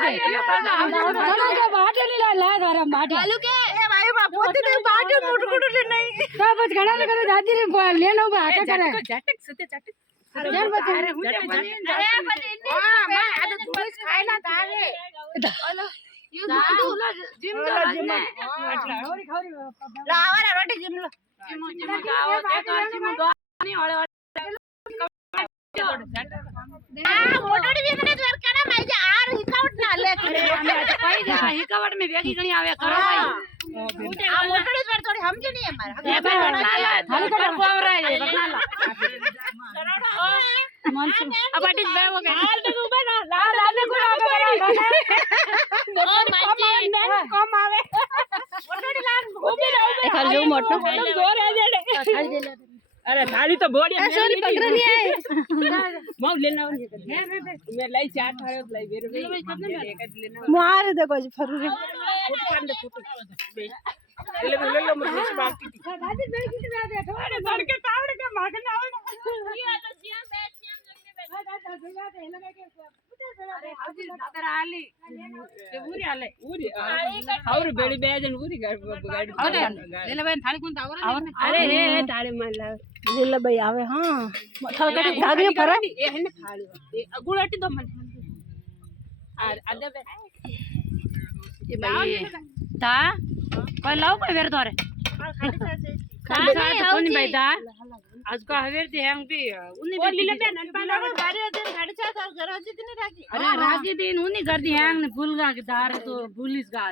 के बाटे नहीं ला धारा बाटे आलू के ए भाई बा पोती ते बाटे मुटकुड़ ले नहीं का बस घड़ा ले करे दादी रे लेनो बा आके करे झटक सते झटक अरे बच्चे अरे बच्चे हां मैं आदत पुलिस खायला तारे यू दूला जिम खौरी खौरी लावा रोटी जिम लो जिम गाओ ते कर जिम दो नहीं ओळे मोटड़ी भी मने द्वार करा मैं जे आर हिकावट ना ले भाई जा हिकावट में वेगी गणी आवे करो भाई आ मोटड़ी द्वार थोड़ी समझ नहीं है मारा ए भाई थाली को कोवरा है बरनाला मनसू अबाटी बे हो गए हाल तो बे ना लाले को आगे ओ माई कम आवे मोटड़ी लान उबे खाली जो मोटो जोर आ जाडे खाली दे ले अरे थाली तो बोड़ी सॉरी पकड़ नहीं आए मां लेना मैं लाई चाट थारे लाई बेर मार देखो जी फरू रे फोटो काट दे फोटो ले लो मुझे से बात की दादी बेर की दे थोड़े धड़ के तावड़ के भागना आवे ये तो सियाम बैठ सियाम लगने बैठ दादा दे लगा के अरे हाजी दादा आली ये पूरी आले पूरी और बेड़ी बेजन पूरी गाड़ी ले ले बहन थाली कौन तावर अरे ए तारे मान ला लीला भाई आवे हां थलकटी भागी फरा ए है ना थाली गुड़टी दो मन और अदे ये भाई ता कोई लाओ कोई वेर तोरे खाली साथ कोनी भाई ता आज का हवेर दे हम भी उन्नी लीला बहन पाना बारे दिन 4:30 और घर होती नहीं राखी अरे राखी दिन उन्नी कर दी हैंग ने भूल गा के दार तो पुलिस का